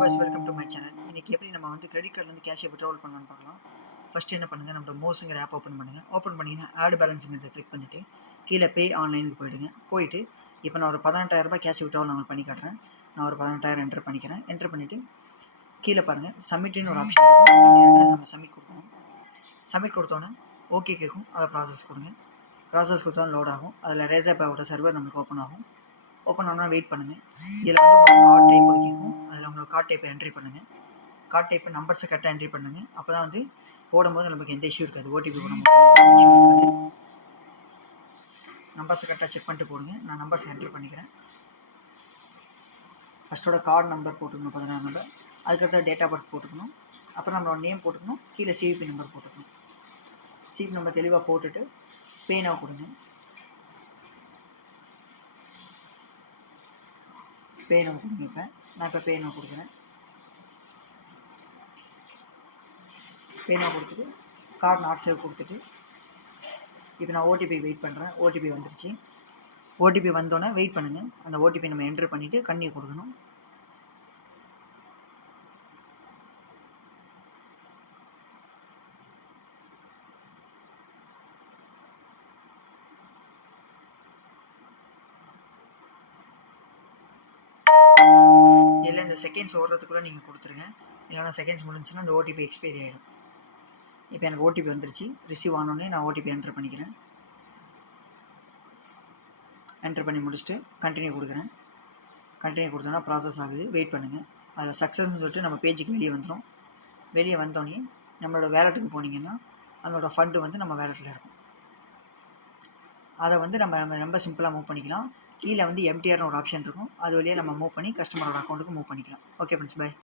Boys, welcome to my channel. இன்றைக்கி எப்படி நம்ம வந்து கிரெடிட் கார்டிலேருந்து கேஷை விட்ராவல் பண்ணலான்னு பார்க்கலாம். ஃபஸ்ட்டு என்ன பண்ணுங்கள், நம்மளோட மோஸுங்கிற ஆப் ஓப்பன் பண்ணுங்கள். ஓப்பன் பண்ணிங்கன்னா ஆட் பேலன்ஸுங்கிறத கிளிக் பண்ணிவிட்டு கீழே பே ஆன்லைனுக்கு போயிடுங்க. போயிட்டு இப்போ நான் ஒரு 18,000 கேஷ் விட்ராவல் நான் பண்ணி காட்டுறேன். நான் ஒரு 18,000 என்ட்ரு பண்ணிக்கிறேன். என்ட்ரு பண்ணிவிட்டு கீழே பாருங்கள் சப்மிட்னு ஒரு ஆப்ஷன் இருக்கும். அந்த இடத்துல நம்ம சப்மிட் கொடுக்கணும். சப்மிட் கொடுத்தோன்னே ஓகே கேட்கும். அதை ப்ராசஸ் கொடுங்க. ப்ராசஸ் கொடுத்தா லோட் ஆகும். அதில் ரேசர்பேவோட சர்வர் நம்மளுக்கு ஓப்பன் ஆகும். ஓப்பன் ஆனால் வெயிட் பண்ணுங்கள். இதில் வந்து உங்களுக்கு கார்டு டைப் கேட்கும். அதில் உங்களோட கார்டு டைப்பை என்ட்ரி பண்ணுங்கள். கார்டு டைப்பு நம்பர்ஸை கரெக்டாக என்ட்ரி பண்ணுங்கள். அப்போ தான் வந்து போடும்போது நமக்கு எந்த இஷ்யூ இருக்காது. ஓடிபி போடும்போது இஷ்யூ இருக்காது. நம்பர்ஸை கரெக்டாக செக் பண்ணிட்டு போடுங்க. நான் நம்பர்ஸ் என்ட்ரி பண்ணிக்கிறேன். ஃபஸ்ட்டோட கார்டு நம்பர் போட்டுக்கணும், 16 நம்பர். அதுக்கடுத்த டேட் ஆஃப் பர்த் போட்டுக்கணும். அப்புறம் நம்மளோட நேம் போட்டுக்கணும். கீழே சிவிபி நம்பர் போட்டுக்கணும். சிவிபி நம்பர் தெளிவாக போட்டுட்டு பே நவ் கொடுங்க. பே நவ் கொடுங்க. இப்போ நான் பே நவ் கொடுக்குறேன். பே நவ் கொடுத்துட்டு கார்டு நாட் சேவ் கொடுத்துட்டு இப்போ நான் ஓடிபி வெயிட் பண்ணுறேன். ஓடிபி வந்துருச்சு. ஓடிபி வந்தோடனே வெயிட் பண்ணுங்கள். அந்த ஓடிபி நம்ம என்ட்ரு பண்ணிவிட்டு கண்டினியூ கொடுக்கணும். இல்லை இந்த செகண்ட்ஸ் ஓடுறதுக்குள்ளே நீங்கள் கொடுத்துருங்க. இல்லைனா செகண்ட்ஸ் முடிஞ்சுன்னா அந்த ஓடிபி எக்ஸ்பைரி ஆகிடும். இப்போ எனக்கு ஓடிபி வந்துருச்சு. ரிசீவ் ஆனோடனே நான் ஓடிபி என்ட்ரு பண்ணிக்கிறேன். என்ட்ரு பண்ணி முடிச்சுட்டு கண்டினியூ கொடுக்குறேன். கண்டினியூ கொடுத்தோன்னா ப்ராசஸ் ஆகுது. வெயிட் பண்ணுங்கள். அதில் சக்ஸஸ்ன்னு சொல்லிட்டு நம்ம பேஜுக்கு வெளியே வந்துடும். வெளியே வந்தோடனே நம்மளோட வேலெட்டுக்கு போனீங்கன்னா அதனோட ஃபண்டு வந்து நம்ம வேலெட்டில் இருக்கும். அதை வந்து நம்ம ரொம்ப சிம்பிளாக மூவ் பண்ணிக்கலாம். கீழே வந்து எம்டிஆர்னு ஒரு ஆப்ஷன் இருக்கும். அது வழியாக நம்ம மூவ் பண்ணி கஸ்டமரோட அக்கௌண்ட்டுக்கு மூவ் பண்ணிக்கலாம். Okay friends, by.